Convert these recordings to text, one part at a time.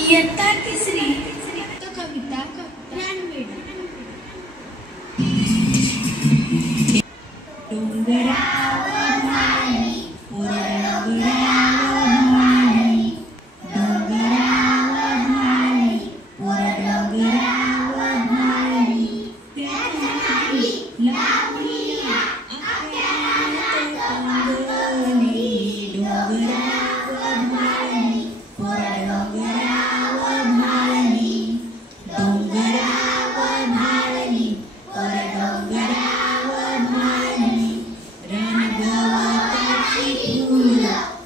इयत्ता तिसरी कविता रानवेड.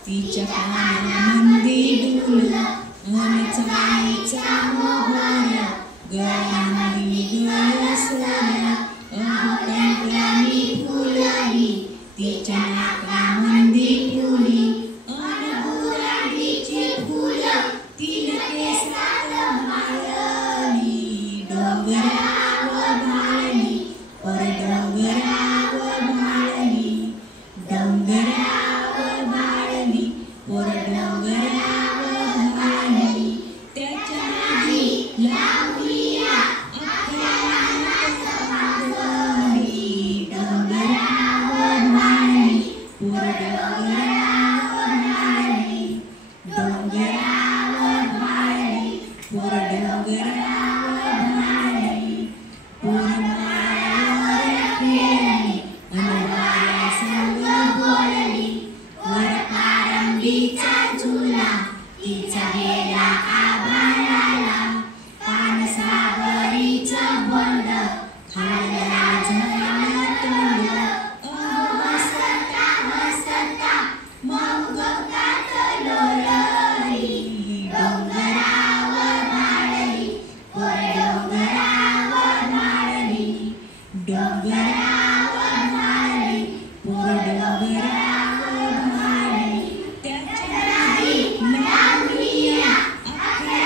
तिच्या कानामध्ये डोल मन चाईचा मोहरा गळ्यामध्ये गळसल्या अहोटंत्रानी फुलली तिच्या नाकामध्ये फुली अनगुराडीची फुलं तिने केसात माळली डोंगरावर भाळली पर डोंगरावर भाळली डोंगरावर भाळली पर डोंगरावर भाळली त्याच्या मागे लावलिया डोंगरावर भाळली पर डोंगरावर भाळली डोंगरावर भाळली पर डोंगरावर भाळली पर माळ्यावर खेळली अनवाया संग बोलली वर पारंबीचा झुला तिचा गेला आभाळाला पानसावरीचं बंड खायला झालं तोंड हसता हसता मग गवतात लोळली डोंगरावर भाळली पर डोंगरावर भाळली डोंगरावर भाळली पर डोंगरावर भाळली त्याच्या मागे लावलिया अख्ख्या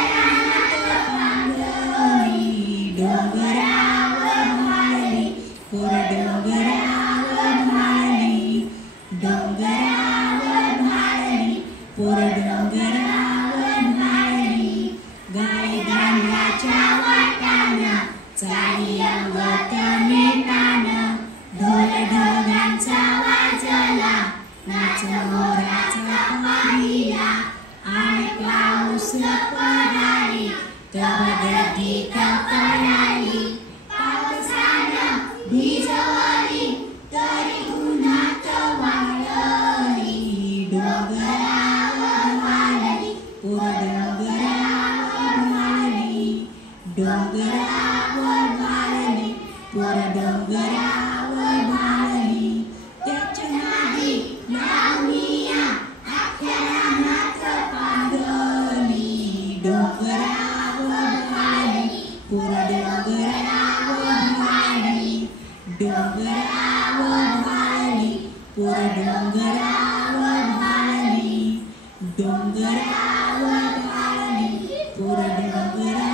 पांगली डोंगरावर भाळली पर डोंगरावर भाळली डोंगरावर भाळली पर डोंगरावर भाळली गाई दांड्याच्या वाटानं चाली अंगत मेटानं ढोल ढगांचा वाजला नाच मोराचा पाहिला आणि पाऊस पडाली तब गर्दी कळाली पावसानं भिजवली तरी उन्हात वाळली डोंगरावर भाळली पर डोंगरावर भाळली डोंगरावर भाळली पर डोंगरावर भाळली त्याच्या मागे लावलिया अख्ख्या रानात पांगली डोंगरावर भाळली पर डोंगरावर भाळली डोंगरावर भाळली पर डोंगरावर भाळली डोंगरावर भाळली पर डोंगरावर